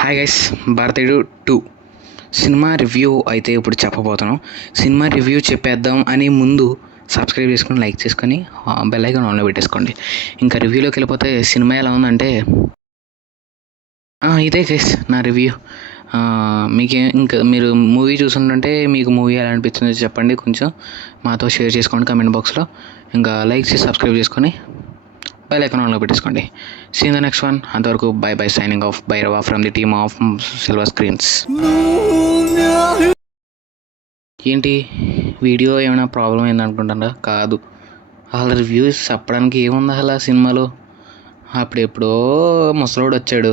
Hi guys, భారతీయుడు 2 cinema review అయితే ఇప్పుడు చెప్పబోతున్నాం. సినిమా రివ్యూ చెప్పేద్దాం అని ముందు సబ్స్క్రైబ్ చేసుకొని, లైక్ చేసుకొని, బెల్ ఐకాన్ ఆన్లో పెట్టేసుకోండి. ఇంకా రివ్యూలోకి వెళ్ళిపోతే సినిమా ఎలా ఉందంటే ఇదే గైస్ నా రివ్యూ. మీకు ఇంకా మీరు మూవీ చూస్తుంటే మీకు మూవీ ఎలా అనిపించిందో చెప్పండి, కొంచెం మాతో షేర్ చేసుకోండి కమెంట్ బాక్స్లో. ఇంకా లైక్ చేసి సబ్స్క్రైబ్ చేసుకొని బెల్ ఐకాన్ ఆన్లో పెట్టేసుకోండి. See in the next one. అంతవరకు bye bye, signing off Bhairava from the team of silver screens. ఏంటి వీడియో ఏమైనా ప్రాబ్లం అయింది అనుకుంటారా? కాదు, అసలు రివ్యూస్ చెప్పడానికి ఏముంది అసలు ఆ సినిమాలో. అప్పుడెప్పుడో ముసలోడు వచ్చాడు,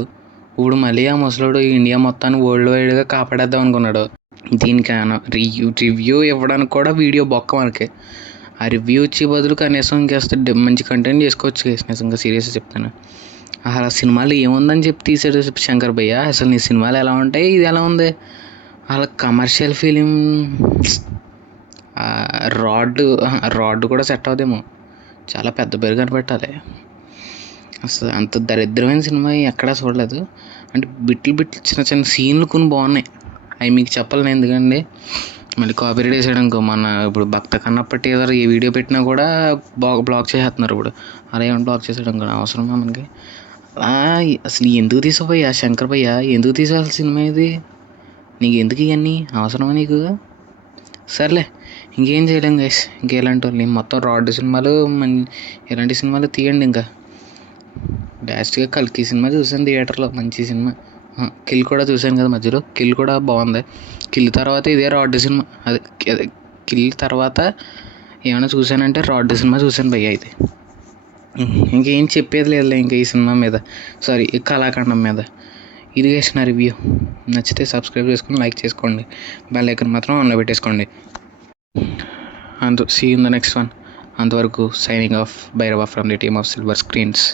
ఇప్పుడు మళ్ళీ ఆ ముసలోడు ఇండియా మొత్తాన్ని వరల్డ్ వైడ్గా కాపాడేద్దాం అనుకున్నాడు. దీనికైనా రివ్యూ ఇవ్వడానికి కూడా వీడియో బొక్క మనకి. ఆ రివ్యూ ఇచ్చే బదులు కనీసం ఇంకేస్తే మంచి కంటెంట్ చేసుకోవచ్చు. నిజంగా సీరియస్గా చెప్తాను. అసలు ఆ సినిమాలో ఏముందని చెప్పి తీసాడు శంకర్ భయ్య. అసలు నీ సినిమాలు ఎలా ఉంటాయి, ఇది ఎలా ఉంది? అలా కమర్షియల్ ఫిలిం రాడ్ కూడా సెట్ అవుదేమో, చాలా పెద్ద పేరు కనిపెట్టాలి. అసలు అంత దరిద్రమైన సినిమా ఎక్కడా చూడలేదు. అంటే బిట్లు చిన్న చిన్న సీన్లు కొన్ని బాగున్నాయి, అవి మీకు చెప్పాలని. ఎందుకండి మళ్ళీ కాపీరైట్ వేసాడు అనుకో. మన ఇప్పుడు భక్త కన్నప్పటి ఏదో ఏ వీడియో పెట్టినా కూడా బ్లాక్ చేసేస్తున్నారు. ఇప్పుడు అలా ఏమైనా బ్లాక్ చేసాడు అనుకో, అవసరమా మనకి? అలా అసలు ఎందుకు తీసుకోపోయా శంకర్ భయ్య, ఎందుకు తీసుకోవాలి సినిమా ఇది? నీకు ఎందుకు ఇవన్నీ అవసరమా నీకు? సర్లే, ఇంకేం చేయలేం గైస్. ఇంకేలాంటి వాళ్ళు మొత్తం రాడ్ సినిమాలు ఇలాంటి సినిమాలు తీయండి. ఇంకా లాస్ట్గా కల్కి సినిమా చూసాను థియేటర్లో, మంచి సినిమా. కిల్ కూడా చూశాను కదా మధ్యలో, కిల్ కూడా బాగుంది. కిల్ తర్వాత ఇదే రాడ్ సినిమా, అదే కిల్ తర్వాత ఏమైనా చూశానంటే రాడ్ సినిమా చూశాను భయ్య. అయితే ఇంకేం చెప్పేది లేదులే ఇంకా ఈ సినిమా మీద, సారీ ఈ కళాఖండం మీద. ఇది వేసిన రివ్యూ. నచ్చితే సబ్స్క్రైబ్ చేసుకొని లైక్ చేసుకోండి, బెల్ ఐకాన్ మాత్రం ఆన్లో పెట్టేసుకోండి. See in the next one. అంతవరకు signing off Bhairava from the team of silver screens.